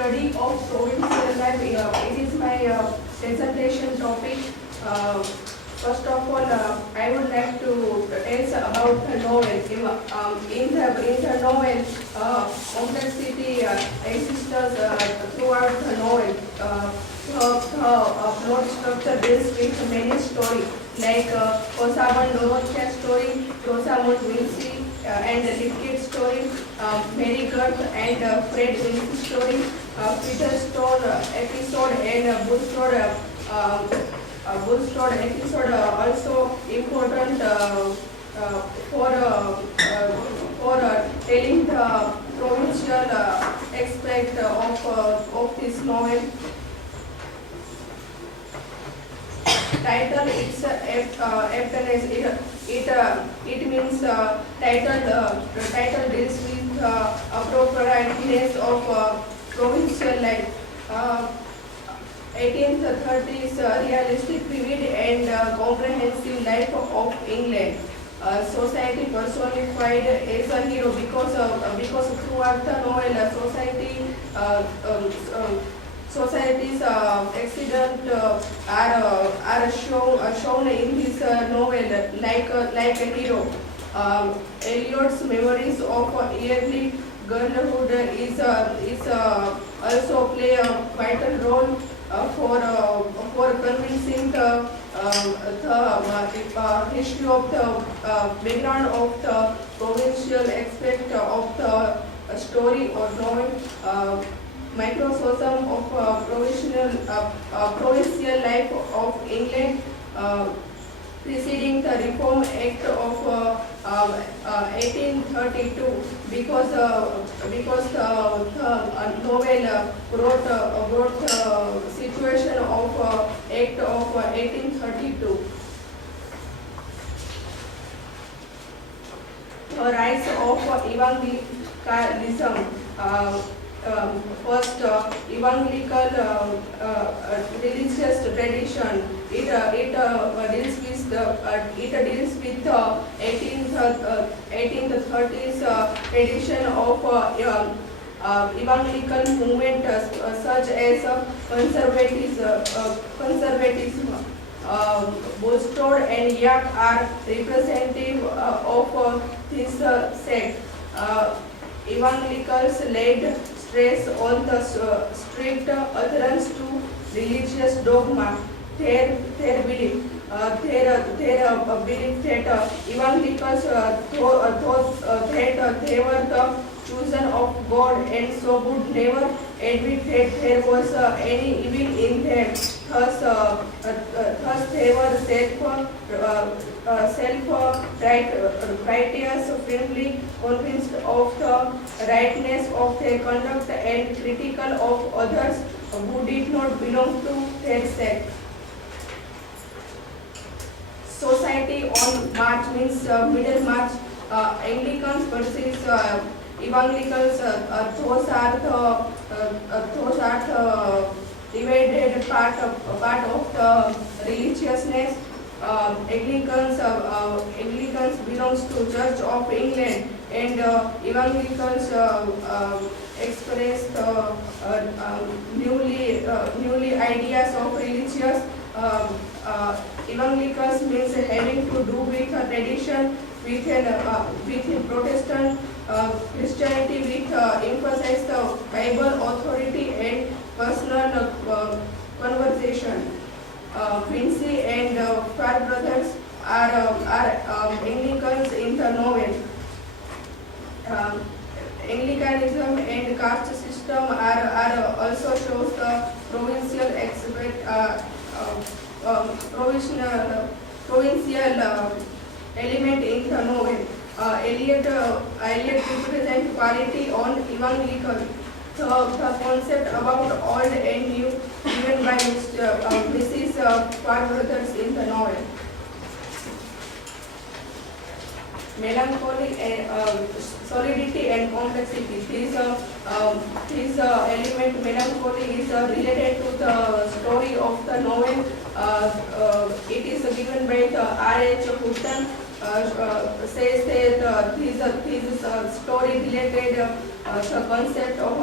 study of provincial life. It is my presentation topic. First of all, I would like to tell about the novel. In the novel, complexity exists throughout the novel. The plot structure deals with many stories like Kosaban Dorothea story, Rosamund Vinci and the Lipkit story, Mary Gert and Fred Vinci story, Peter Stone episode and Bullstrode episode also important for telling the provincial aspect of this novel. Title it's aptness. It means title. The title deals with appropriateness of provincial life. 1830s realistic vivid and comprehensive life of England. Society personified as a hero because throughout the novel society's accident are shown in this novel like a hero. Eliot's memories of early girlhood is also play a vital role for convincing the history of the background of the provincial aspect of the story or novel. Microcosm of provincial life of England preceding the Reform Act of 1832 because the novel brought the situation of Act of 1832. The rise of evangelicalism. First, evangelical religious tradition. It deals with the 1830s tradition of evangelical movement such as conservatism. Bulstrode and Yak are representative of this sect. Evangelicals laid stress on the strict adherence to religious dogma. Their belief that evangelicals thought that they were the chosen of God and so would never admit that there was any evil in them. Thus they were self-righteous, firmly convinced of the rightness of their conduct and critical of others who did not belong to their sect. Society on March means middle March. Anglicans versus Evangelicals. Those are the divided part of the religiousness. Anglicans belongs to Church of England and Evangelicals expressed newly ideas of religious. Evangelicals means having to do with a tradition, with Protestant Christianity, with emphasize the Bible authority and personal conversation. Vinci and Farr brothers are Anglicans in the novel. Anglicanism and caste system are also shows the provincial aspect, provincial element in the novel. Eliot represents quality on evangelical. The concept about old and new given by Mrs. Farr brothers in the novel. Melancholy and solidity and complexity. This element melancholy is related to the story of the novel. It is given by the R.H. Hutton. says that this story related the concept of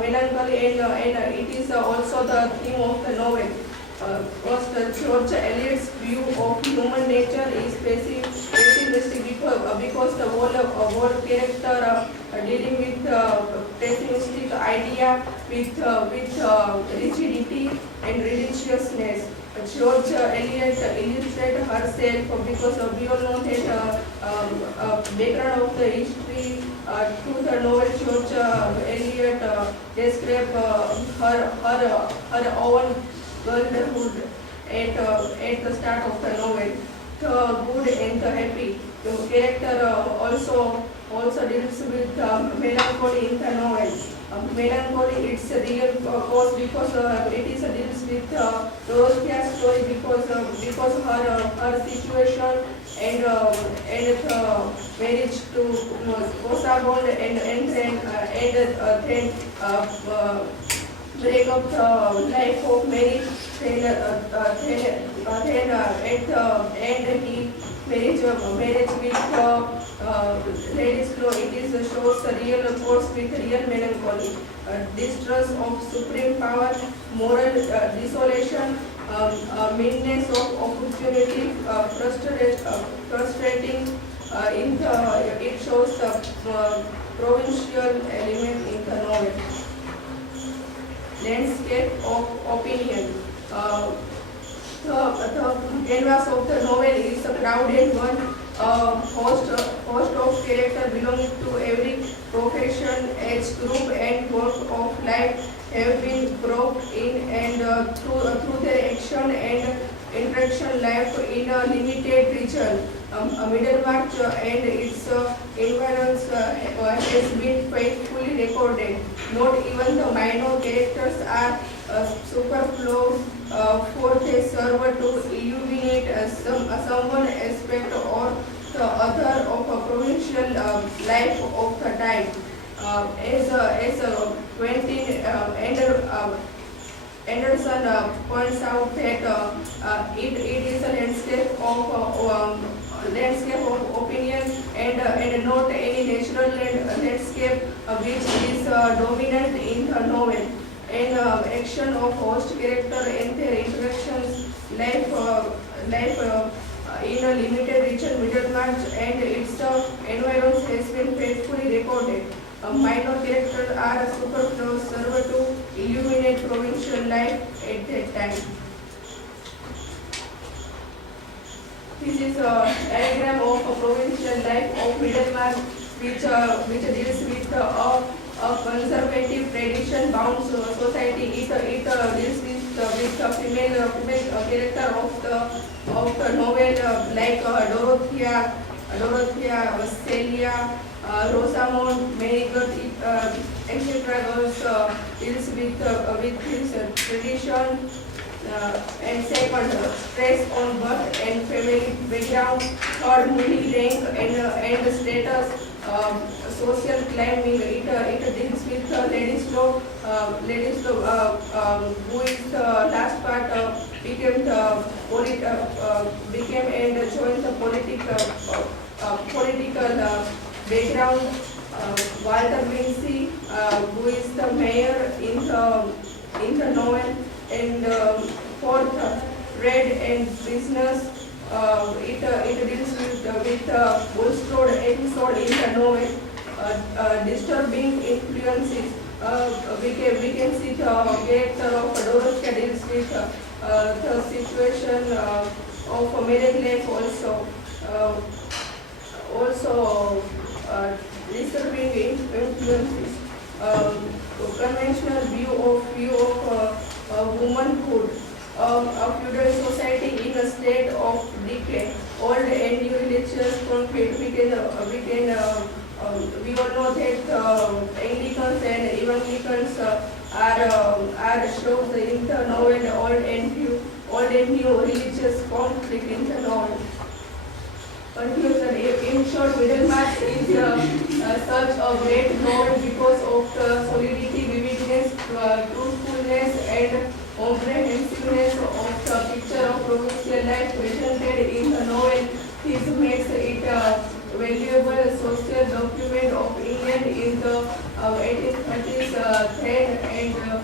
melancholy, and it is also the theme of the novel. First, George Eliot's view of human nature is pessimistic because the whole character dealing with pessimistic idea with rigidity and religiousness. George Eliot illustrated herself because we all know that background of the history to the novel. George Eliot described her own girlhood at the start of the novel. The good and the happy. The character also deals with melancholy in the novel. Melancholy, it's a real cause because it is deals with Dorothea's story because her situation and the marriage to Osabond and then break up the life of Mary. Then at the end he marriage with ladies law. It is shows the real force with real melancholy, distrust of supreme power, moral desolation, meanness of opportunity, frustrating. It shows the provincial element in the novel. Landscape of opinion. The canvas of the novel is a crowded one. Host of character belonging to every profession, age group, and walk of life have been brought in, and through their action and interaction life in a limited region. Middlemarch and its environs has been faithfully recorded. Not even the minor characters are superfluous, for they serve to illuminate someone aspect or the other of a provincial life of the time. As Quentin Anderson points out that it is a landscape of opinion and not any natural landscape which is dominant in the novel. And action of host character and their interactions, life in a limited region, Middlemarch and its environs has been faithfully recorded. Minor characters are superfluous, serve to illuminate provincial life at that time. This is a diagram of a provincial life of Middlemarch, which deals with a conservative tradition-bound society. It deals with the female character of the novel, like Dorothea, Celia, Rosamond, Marigold, etc. Girls deals with this tradition. And second, stress on birth and family background. Third, money, rank and status, social climbing. It deals with ladies law, who is the last part became and joined the political background. Walter Vinci, who is the mayor in the novel. And fourth, trade and business. It deals with Bulstrode episode in the novel. Disturbing influences. We can see the character of Dorothea deals with the situation of married life also. Disturbing influences. Conventional view of womanhood, a feudal society in a state of decay, old and new religious conflict. We all know that Anglicans and Evangelicans are shows in the novel, old and new religious conflict in the novel. Conclusion. In short, Middlemarch is such a great novel because of the solidity, vividness, truthfulness, and comprehensiveness of the picture of provincial life presented in the novel. This makes it a valuable social document of England in the 1830s then and